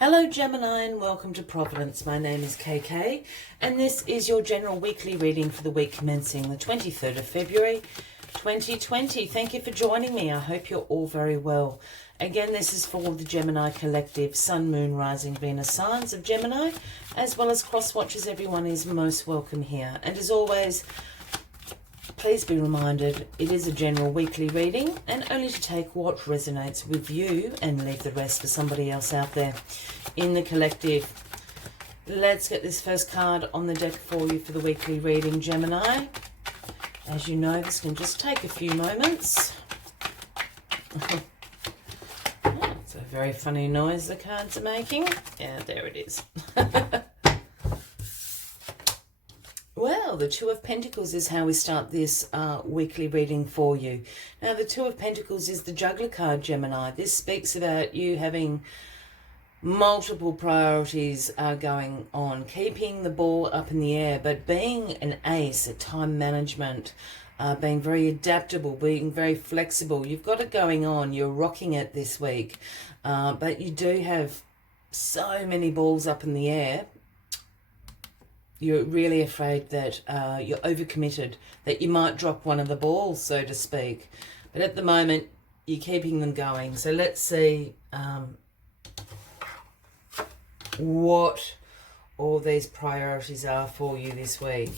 Hello Gemini and welcome to Providence. My name is KK and this is your general weekly reading for the week commencing the 23rd of February 2020. Thank you for joining me. I hope you're all very well. Again, this is for the Gemini collective, Sun, Moon, Rising, Venus signs of Gemini, as well as cross watchers. Everyone is most welcome here. And as always, please be reminded it is a general weekly reading and only to take what resonates with you and leave the rest for somebody else out there in the collective. Let's get this first card on the deck for you for the weekly reading, Gemini. As you know, this can just take a few moments. It's a very funny noise the cards are making. Yeah, there it is. Well, the Two of Pentacles is how we start this weekly reading for you. Now, the Two of Pentacles is the Juggler card, Gemini. This speaks about you having multiple priorities going on, keeping the ball up in the air, but being an ace at time management, being very adaptable, being very flexible. You've got it going on. You're rocking it this week, but you do have so many balls up in the air. You're really afraid that you're overcommitted, that you might drop one of the balls, so to speak. But at the moment, you're keeping them going. So let's see what all these priorities are for you this week.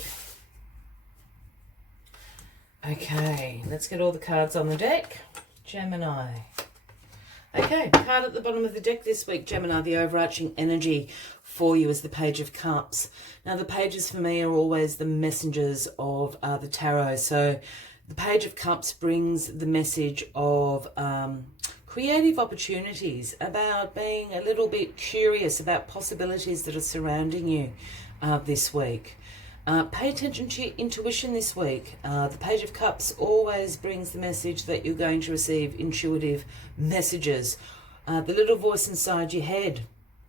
Okay, let's get all the cards on the deck. Gemini. Okay, card at the bottom of the deck this week, Gemini, the overarching energy for you is the Page of Cups. Now, the pages for me are always the messengers of the tarot. So the Page of Cups brings the message of creative opportunities, about being a little bit curious about possibilities that are surrounding you this week. Pay attention to your intuition this week. The Page of Cups always brings the message that you're going to receive intuitive messages. The little voice inside your head,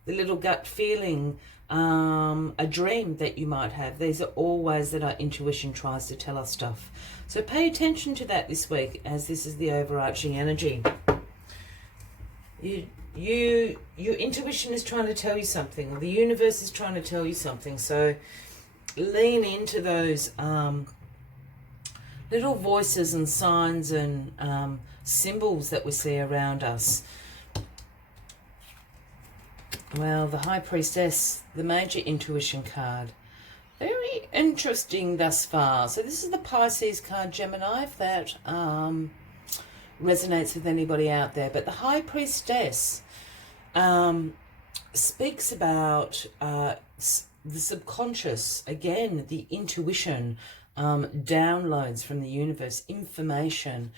the little gut feeling, a dream that you might have. These are all ways that our intuition tries to tell us stuff. So pay attention to that this week, as this is the overarching energy. Your intuition is trying to tell you something, or the universe is trying to tell you something. So lean into those little voices and signs and symbols that we see around us. Well, the High Priestess, the major intuition card. Very interesting thus far. So this is the Pisces card, Gemini, if that resonates with anybody out there. But the High Priestess speaks about the subconscious, again, the intuition, downloads from the universe, information.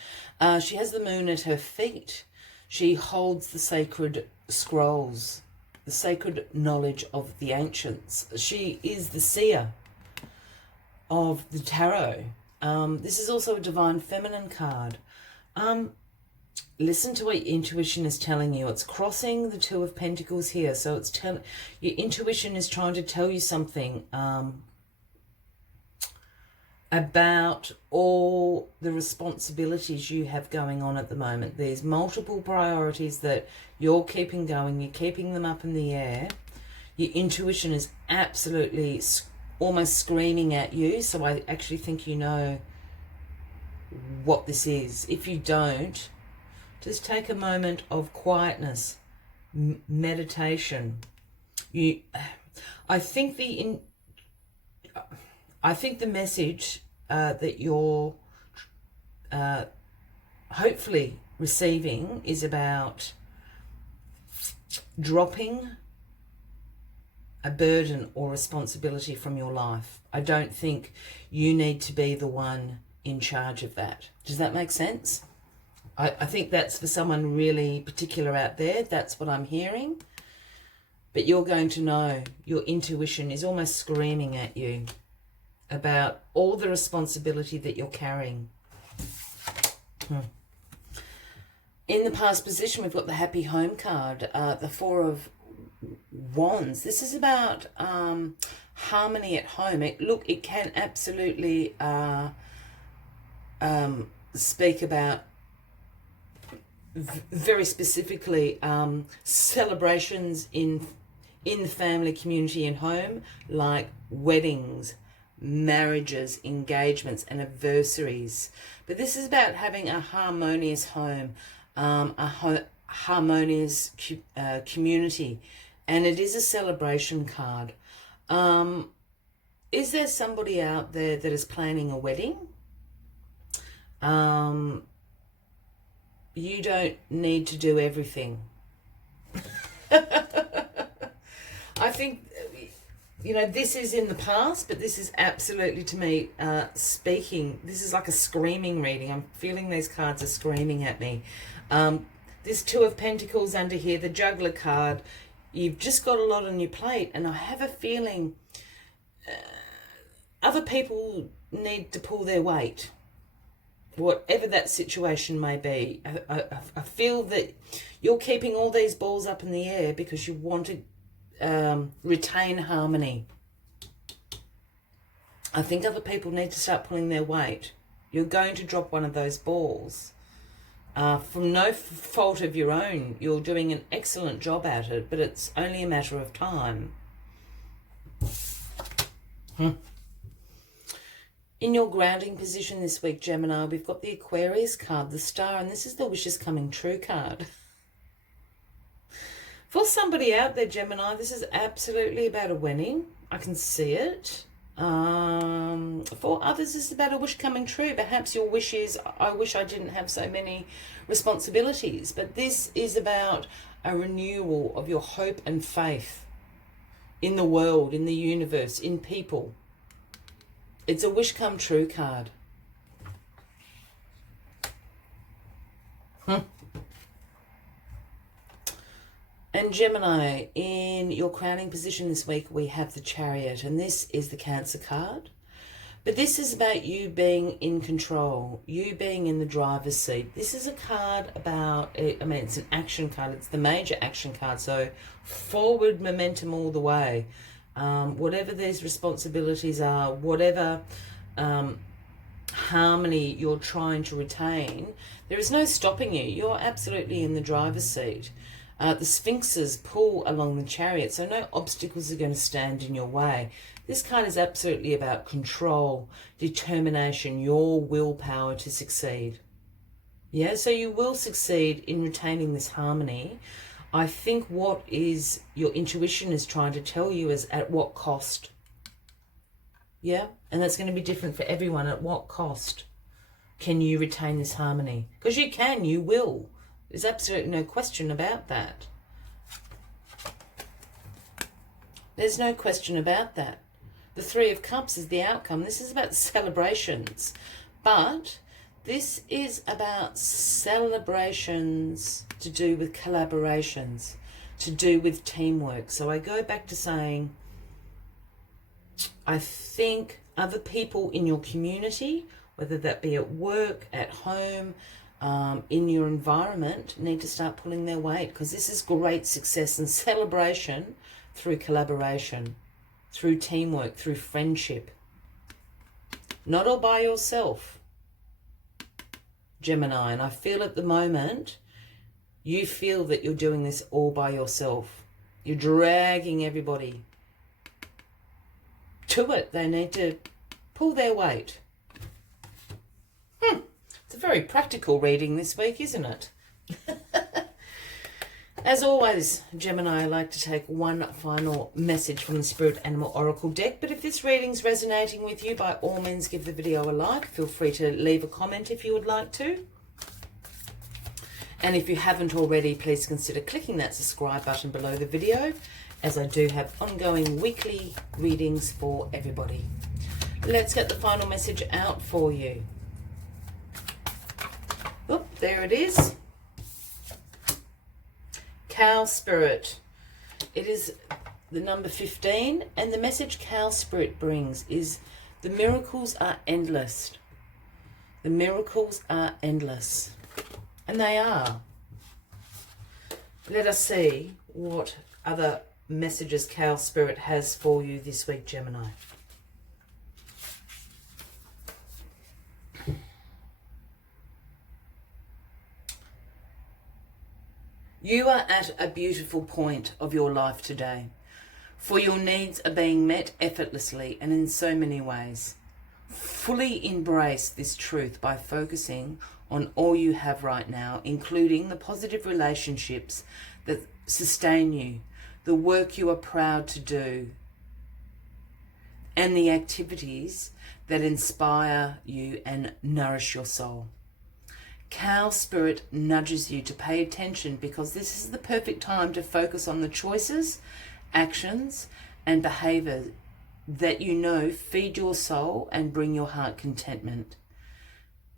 She has the moon at her feet. She holds the sacred scrolls, the sacred knowledge of the ancients. She is the seer of the tarot. This is also a divine feminine card. Listen to what your intuition is telling you. It's crossing the Two of Pentacles here. So it's your intuition is trying to tell you something about all the responsibilities you have going on at the moment. There's multiple priorities that you're keeping going. You're keeping them up in the air. Your intuition is absolutely almost screaming at you. So I actually think you know what this is. If you don't, just take a moment of quietness, meditation. I think the message that you're hopefully receiving is about dropping a burden or responsibility from your life. I don't think you need to be the one in charge of that. Does that make sense? I think that's for someone really particular out there. That's what I'm hearing. But you're going to know, your intuition is almost screaming at you about all the responsibility that you're carrying. In the past position, we've got the Happy Home card, the Four of Wands. This is about harmony at home. It can absolutely speak about very specifically celebrations in the family, community and home, like weddings, marriages, engagements, anniversaries. But this is about having a harmonious home, harmonious community, and it is a celebration card. Is there somebody out there that is planning a wedding? You don't need to do everything. I think, you know, this is in the past, but this is absolutely, to me, speaking, this is like a screaming reading. I'm feeling these cards are screaming at me. This Two of Pentacles under here, the Juggler card. You've just got a lot on your plate, and I have a feeling other people need to pull their weight, whatever that situation may be. I feel that you're keeping all these balls up in the air because you want to retain harmony. I think other people need to start pulling their weight. You're going to drop one of those balls. From no fault of your own, you're doing an excellent job at it, but it's only a matter of time. In your grounding position this week, Gemini, we've got the Aquarius card, the Star, and this is the Wishes Coming True card. For somebody out there, Gemini, this is absolutely about a wedding. I can see it. For others, it's about a wish coming true. Perhaps your wish is, I wish I didn't have so many responsibilities. But this is about a renewal of your hope and faith in the world, in the universe, in people. It's a wish come true card. And Gemini, in your crowning position this week, we have the Chariot, and this is the Cancer card. But this is about you being in control, you being in the driver's seat. This is a card about, I mean, it's an action card. It's the major action card, so forward momentum all the way. Whatever these responsibilities are, whatever harmony you're trying to retain, there is no stopping you. You're absolutely in the driver's seat. The Sphinxes pull along the Chariot, so no obstacles are going to stand in your way. This card is absolutely about control, determination, your willpower to succeed. Yeah, so you will succeed in retaining this harmony. I think what is your intuition is trying to tell you is at what cost. Yeah, and that's going to be different for everyone. At what cost can you retain this harmony? Because you can, you will. There's absolutely no question about that. There's no question about that. The Three of Cups is the outcome. This is about celebrations. But this is about celebrations to do with collaborations, to do with teamwork. So I go back to saying, I think other people in your community, whether that be at work, at home, in your environment, need to start pulling their weight, because this is great success and celebration through collaboration, through teamwork, through friendship. Not all by yourself, Gemini. And I feel at the moment, you feel that you're doing this all by yourself. You're dragging everybody to it. They need to pull their weight. It's a very practical reading this week, isn't it? As always, Gemini, I like to take one final message from the Spirit Animal Oracle deck. But if this reading's resonating with you, by all means give the video a like. Feel free to leave a comment if you would like to. And if you haven't already, please consider clicking that subscribe button below the video, as I do have ongoing weekly readings for everybody. Let's get the final message out for you. Oh, there it is. Cow Spirit. It is the number 15, and the message Cow Spirit brings is the miracles are endless. The miracles are endless. And they are. Let us see what other messages Cow Spirit has for you this week, Gemini. You are at a beautiful point of your life today, for your needs are being met effortlessly and in so many ways. Fully embrace this truth by focusing on all you have right now, including the positive relationships that sustain you, the work you are proud to do, and the activities that inspire you and nourish your soul. Cow Spirit nudges you to pay attention because this is the perfect time to focus on the choices, actions, and behaviours that you know feed your soul and bring your heart contentment.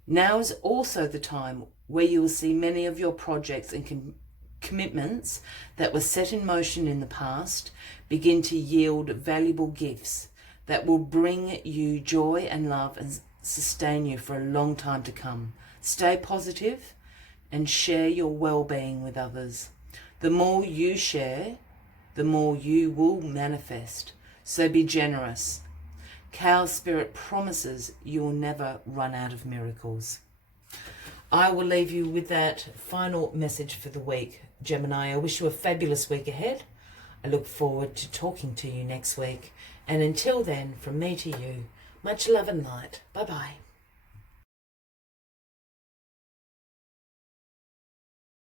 Now is also the time where you will see many of your projects and commitments that were set in motion in the past begin to yield valuable gifts that will bring you joy and love and sustain you for a long time to come. Stay positive and share your well-being with others. The more you share, the more you will manifest. So be generous. Cow Spirit promises you will never run out of miracles. I will leave you with that final message for the week, Gemini. I wish you a fabulous week ahead. I look forward to talking to you next week. And until then, from me to you, much love and light. Bye-bye.